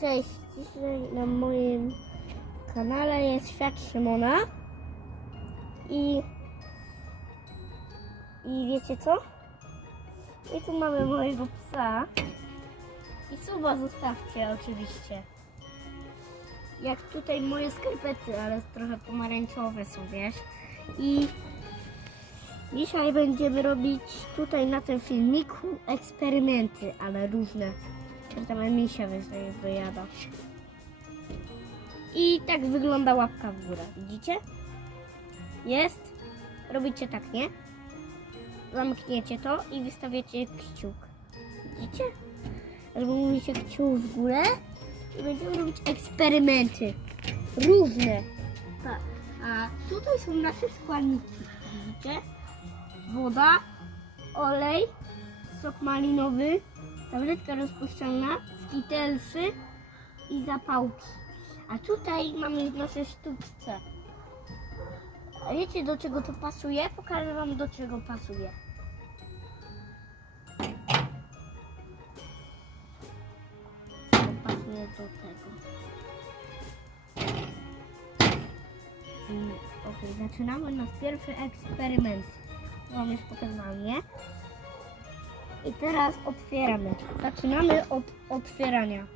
Cześć, dzisiaj na moim kanale jest Świat Szymona i i wiecie co? I tu mamy mojego psa i suba zostawcie oczywiście. Jak tutaj moje skarpety, ale trochę pomarańczowe są, wiesz? I Dzisiaj będziemy robić tutaj na tym filmiku eksperymenty, ale różne. Tam misia wy- wyjada. I tak wygląda łapka w górę. Widzicie? Jest. Robicie tak, nie? Zamkniecie to i wystawiacie kciuk. Widzicie? Mówicie kciuk w górę i będziemy robić eksperymenty. Różne. Tak. A tutaj są nasze składniki. Widzicie? woda, olej, sok malinowy, tabletka rozpuszczalna, skitelsy i zapałki. A tutaj mamy nasze sztuczce. A wiecie do czego to pasuje? Pokażę wam do czego pasuje. To pasuje do tego. Mm, Okej, zaczynamy nasz pierwszy eksperyment. Wam już pokazałam, nie? I teraz otwieramy. Zaczynamy od otwierania.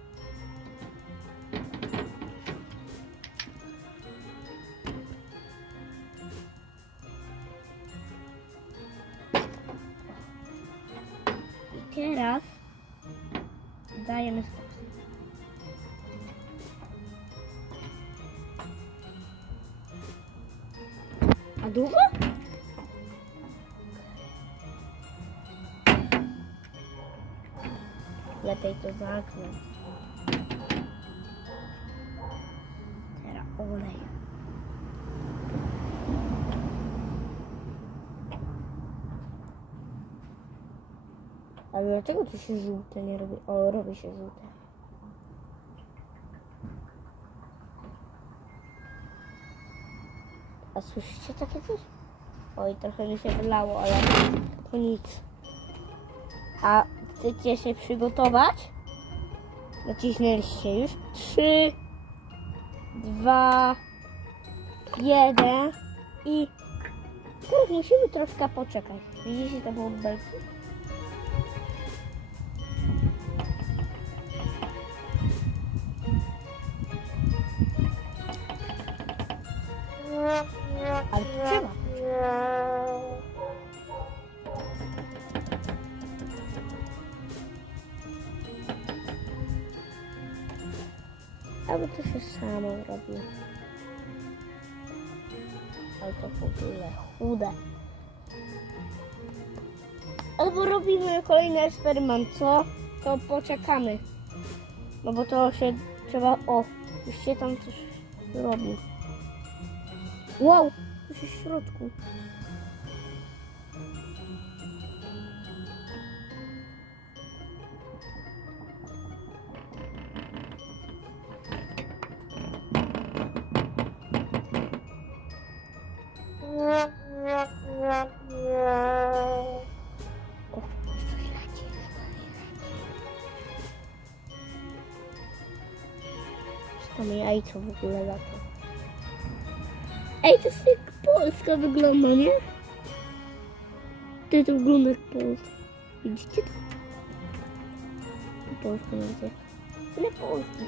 I teraz dajemy spokój. A dużo? Lepiej to zamknąć. Teraz olej. Ale dlaczego to się żółte nie robi? O, robi się żółte. A słyszycie takie coś? Oj, trochę mi się wylało, ale to nic. A chcecie się przygotować? Nacisnęliście już. Trzy, dwa, jeden i teraz musimy troszkę poczekać. Widzicie te bąbelki? Albo to się samo robi. Ale to w ogóle chude. Albo robimy kolejny eksperyment, co? To poczekamy. No bo to się trzeba... O, już się tam coś robi. Wow, coś jest w środku. Tam jajco w ogóle lata? Ej, to jest jak Polska wygląda, nie? Ty to wygląda jak Polska. Widzicie to? Polska będzie. Ile Polski?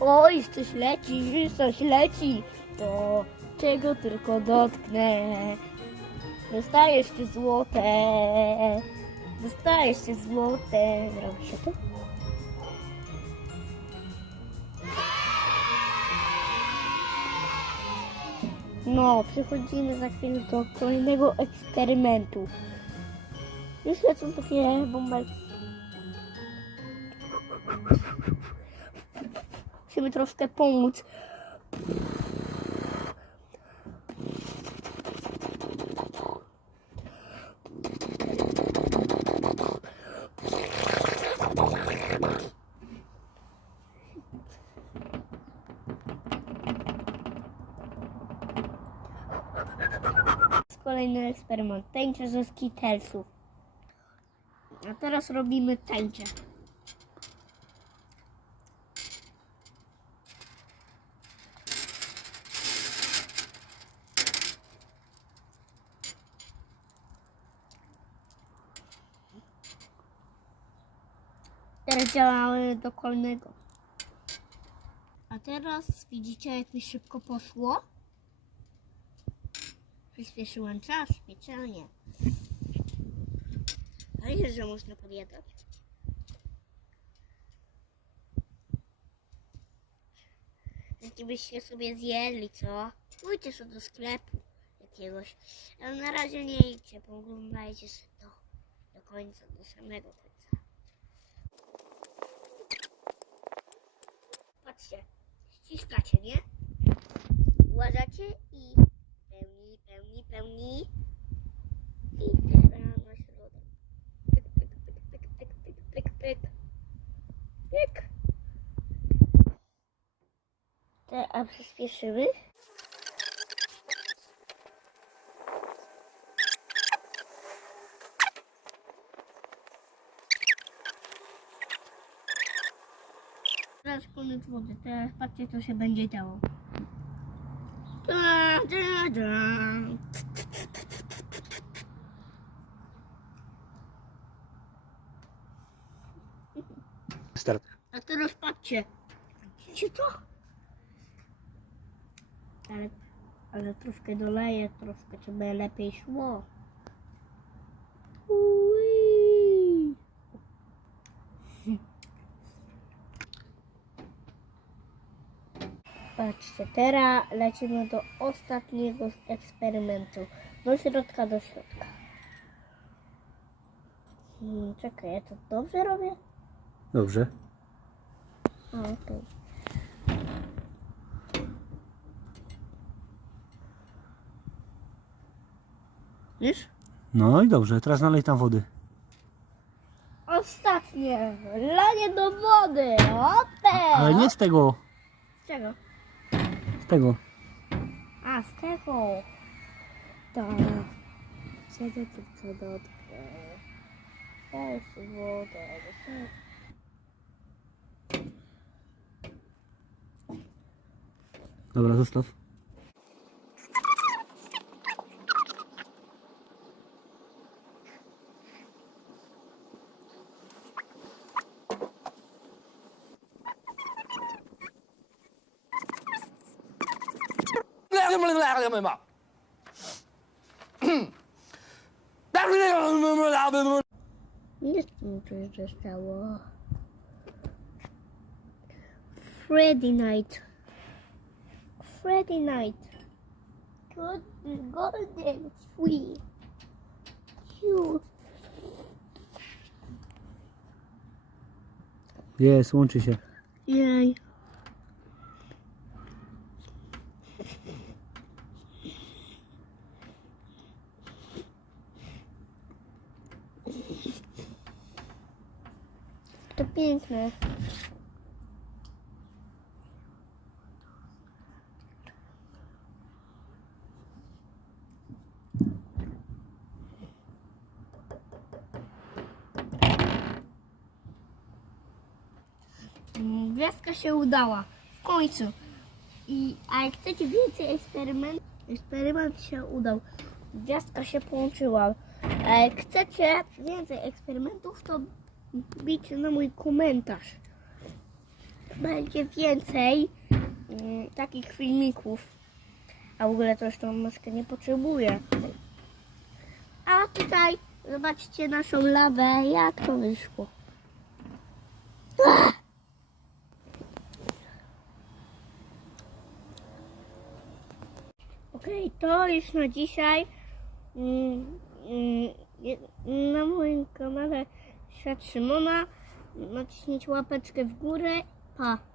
Oj, coś leci, coś leci. To czego tylko dotknę. Dostajesz ty złote. Dostajesz ty złote. Robi się to? No, przechodzimy za chwilę do kolejnego eksperymentu. Już lecą takie bąbelki. Musimy troszkę pomóc. kolejny eksperyment. Tańcze ze skitelsów. A teraz robimy tańcze. Teraz działamy do kolnego. A teraz widzicie jak mi szybko poszło? Przyspieszyłem czas specjalnie. A jest, że można podjadać. Gdybyście sobie zjedli, co? Pójdźcie sobie do sklepu jakiegoś. Ale na razie nie idźcie, pooglądajcie sobie to do końca, do samego końca. Patrzcie, ściskacie, nie? A przyspieszymy? Teraz koniec wody. Teraz patrzcie, co się będzie działo. Da, da, da. Start. A teraz patrzcie. Widzicie to? Ale, ale troszkę doleję, troszkę, żeby lepiej szło. Ui. Patrzcie, teraz lecimy do ostatniego eksperymentu. Do środka, do środka. Hmm, czekaj, ja to dobrze robię? Dobrze. Okej. Wiesz? No i dobrze, teraz nalej tam wody. Ostatnie, lanie do wody. Ope! Ale nie z tego, Z czego? z tego. A, z tego. Tak. Siedzę tylko dotknę. Weź wodę. weź. Dobra, zostaw. This movie is just. Freddy Night. Freddy Night. Good golden tree. You. Yes, won't you, Chef? Yeah. To piękne. Gwiazdka się udała. W końcu. I, a jak chcecie więcej eksperyment, eksperyment się udał. Gwiazdka się połączyła. A jak chcecie więcej eksperymentów, to bijcie na mój komentarz. Będzie więcej mm, takich filmików. A w ogóle to już tą maskę nie potrzebuję. A tutaj zobaczcie naszą lawę, jak to wyszło. Okej, to już na dzisiaj. Mm, Na moim kanale Świat Szymona. Naciśnijcie łapeczkę w górę. Pa.